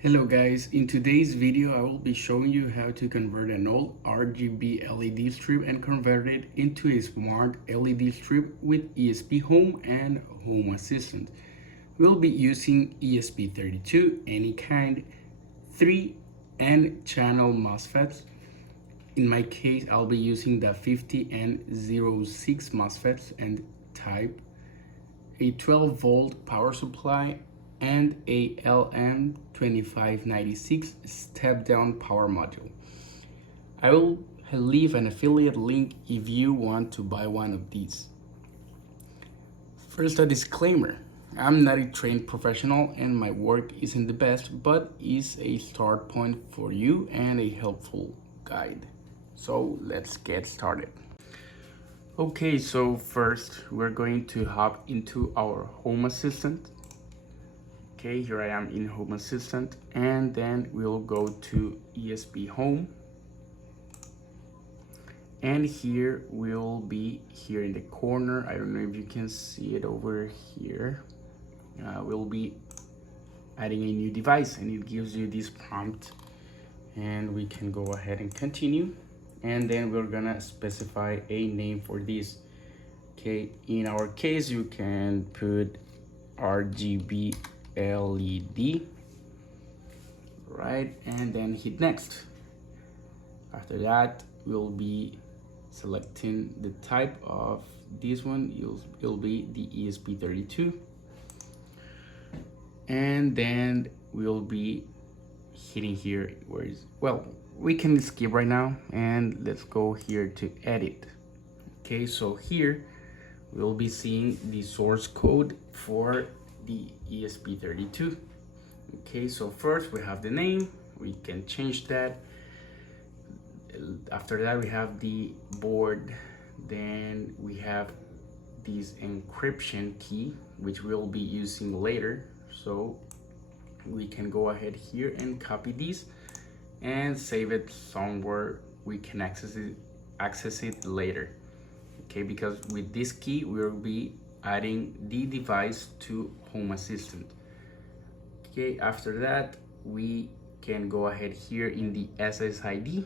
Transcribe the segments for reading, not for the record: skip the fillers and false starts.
Hello guys, in today's video I will be showing you how to convert an old RGB LED strip and convert it into a smart LED strip with ESPHome and Home Assistant. We'll be using ESP32, any kind, 3 N channel MOSFETs. In my case, I'll be using the 50N06 MOSFETs and type, a 12 volt power supply, and a LM2596 step down power module. I will leave an affiliate link if you want to buy one of these. First, a disclaimer. I'm not a trained professional and my work isn't the best, but is a start point for you and a helpful guide. So let's get started. Okay, so first we're going to hop into our Home Assistant. Okay, here I am in Home Assistant, and then we'll go to ESPHome. And here we'll be here in the corner. I don't know if you can see it over here. We'll be adding a new device and it gives you this prompt, and we can go ahead and continue. And then we're gonna specify a name for this. Okay, in our case, you can put RGB LED, right? And then hit next. After that, we'll be selecting the type of this one. It'll be the ESP32. And then we'll be hitting here where is, well, we can skip right now and let's go here to edit. Okay, so here we'll be seeing the source code for the ESP32. Okay, so first we have the name, we can change that. After that we have the board, then we have this encryption key which we'll be using later, so we can go ahead here and copy this and save it somewhere we can access it later. Okay, because with this key we'll be adding the device to Home Assistant. Okay, after that we can go ahead here in the SSID.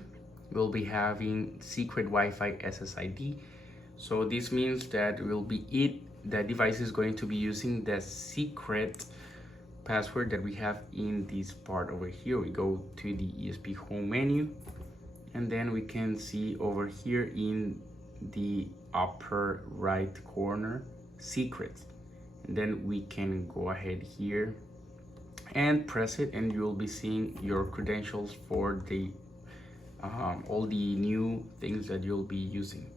We'll be having secret Wi-Fi SSID. So this means that the device is going to be using the secret password that we have in this part over here. We go to the ESPHome menu, and then we can see over here in the upper right corner secrets, and then we can go ahead here and press it, and you'll be seeing your credentials for the all the new things that you'll be using.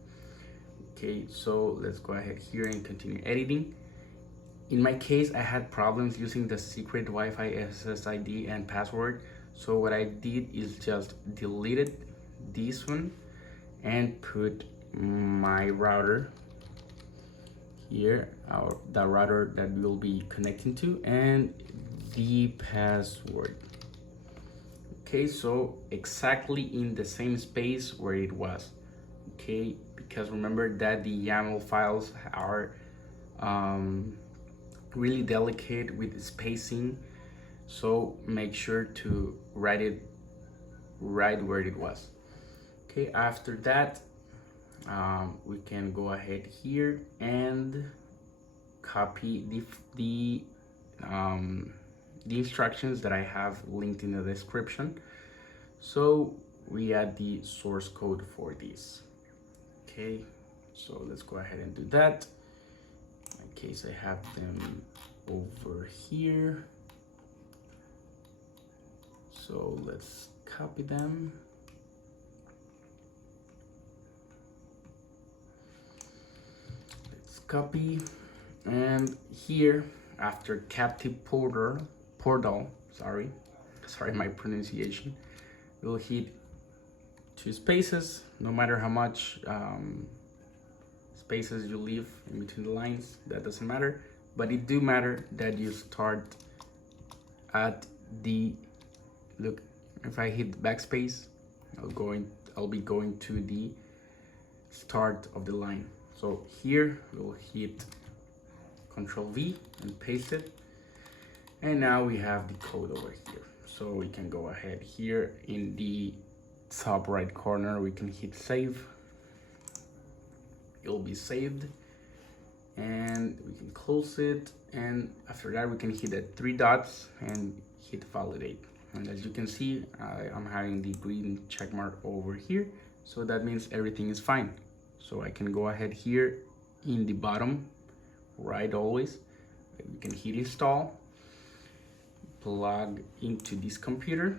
Okay, so let's go ahead here and continue editing. In my case, I had problems using the secret Wi-Fi SSID and password, so what I did is just deleted this one and put my router here, the router that we'll be connecting to, and the password. Okay, so exactly in the same space where it was. Okay, because remember that the YAML files are really delicate with spacing, so make sure to write it right where it was. Okay, after that we can go ahead here and copy the instructions that I have linked in the description. So we add the source code for this. Okay, so let's go ahead and do that. In case I have them over here, so let's copy them. Let's copy, and here after captive portal, sorry my pronunciation, we'll hit 2 spaces. No matter how much spaces you leave in between the lines, that doesn't matter, but it do matter that you start at the, look, if I hit backspace, I'll be going to the start of the line. So here we'll hit Control V and paste it, And now we have the code over here. So we can go ahead here in the top right corner, we can hit save. It'll be saved. And we can close it. And after that, we can hit the three dots and hit validate. And as you can see, I'm having the green check mark over here. So that means everything is fine. So I can go ahead here in the bottom right always. We can hit install, plug into this computer,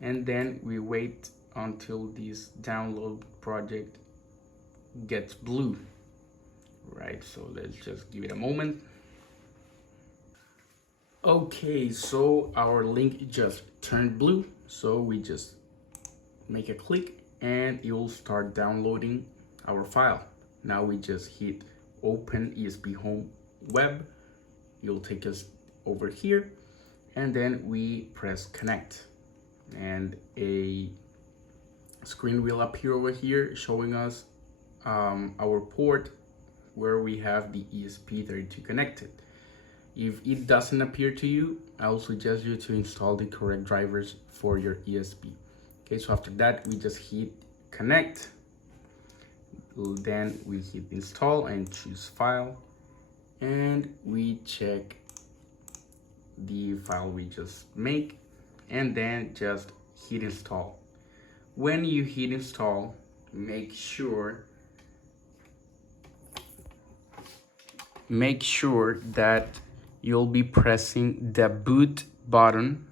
and then we wait until this download project gets blue. Right, so let's just give it a moment. Okay, so our link just turned blue, so we just make a click and it will start downloading our file. Now we just hit open ESPHome web. It'll take us over here, and then we press connect, and a screen will appear over here showing us our port where we have the ESP32 connected. If it doesn't appear to you, I will suggest you to install the correct drivers for your ESP. Okay, so after that, we just hit connect. Then we hit install and choose file. And we check the file we just make, and then just hit install. When you hit install, make sure that you'll be pressing the boot button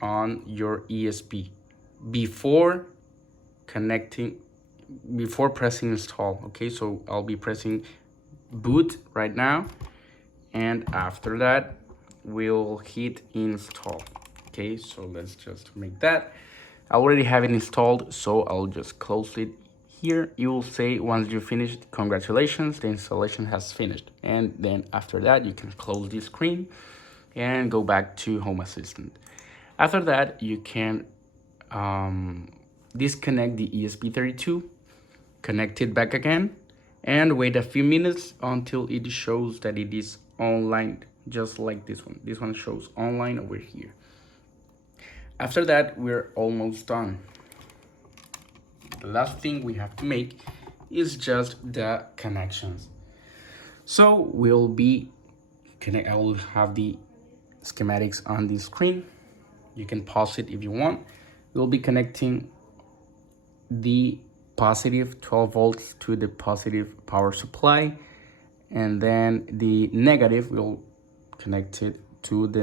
on your ESP before pressing install. Okay, so I'll be pressing boot right now, and after that we'll hit install. Okay, so let's just make that. I already have it installed, so I'll just close it. Here you will say once you finished, congratulations, the installation has finished. And then after that, you can close this screen and go back to Home Assistant. After that, you can disconnect the ESP32, connect it back again, and wait a few minutes until it shows that it is online, just like this one. This one shows online over here. After that, we're almost done. The last thing we have to make is just the connections. So I will have the schematics on the screen. You can pause it if you want. We'll be connecting the positive 12 volts to the positive power supply, and then the negative will connect it to the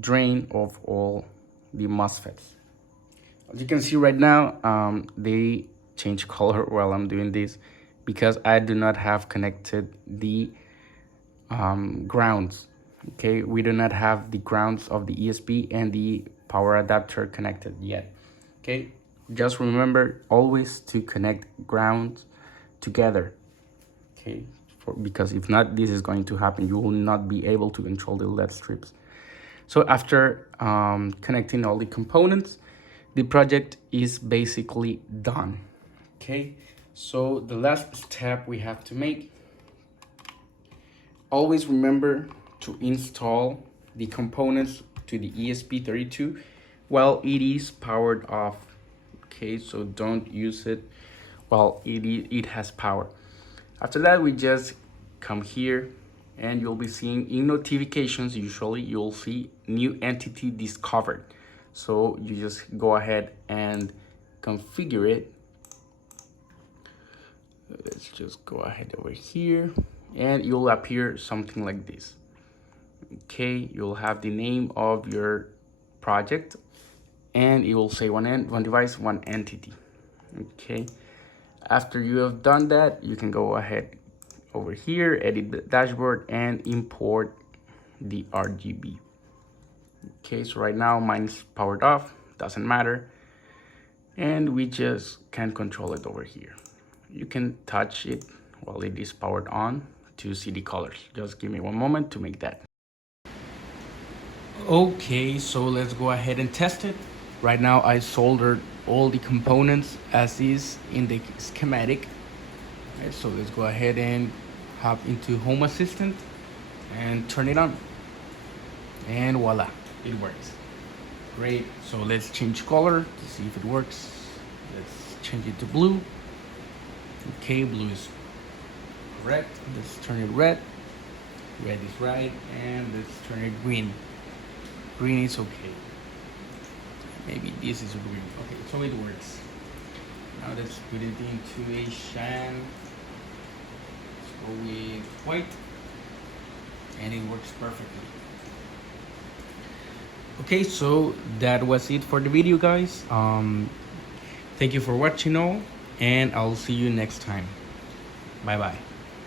drain of all the MOSFETs. As you can see right now, they change color while I'm doing this because I do not have connected the grounds. Okay, we do not have the grounds of the ESP and the power adapter connected yet. Okay, just remember always to connect grounds together. Okay, because if not, this is going to happen. You will not be able to control the LED strips. So after connecting all the components, the project is basically done. Okay, so the last step we have to make, always remember to install the components to the ESP32 while it is powered off. Okay, so don't use it while it has power. After that, we just come here and you'll be seeing in notifications, usually you'll see new entity discovered. So you just go ahead and configure it. Let's just go ahead over here and you'll appear something like this. Okay, you'll have the name of your project and it will say one device, one entity. Okay, after you have done that, you can go ahead over here, edit the dashboard and import the RGB. Okay, so right now mine's powered off, doesn't matter. And we just can control it over here. You can touch it while it is powered on to see the colors. Just give me one moment to make that. Okay, so let's go ahead and test it. Right now I soldered all the components as is in the schematic. Okay, so let's go ahead and hop into Home Assistant and turn it on, and voila, it works. Great. So let's change color to see if it works. Let's change it to blue. Okay, blue is correct. Let's turn it red. Red is right, and let's turn it green. Green is okay. Maybe this is green. Okay, so it works. Now let's put it into a shine. Let's go with white, and it works perfectly. Okay, so that was it for the video, guys. Thank you for watching all, and I'll see you next time. Bye bye.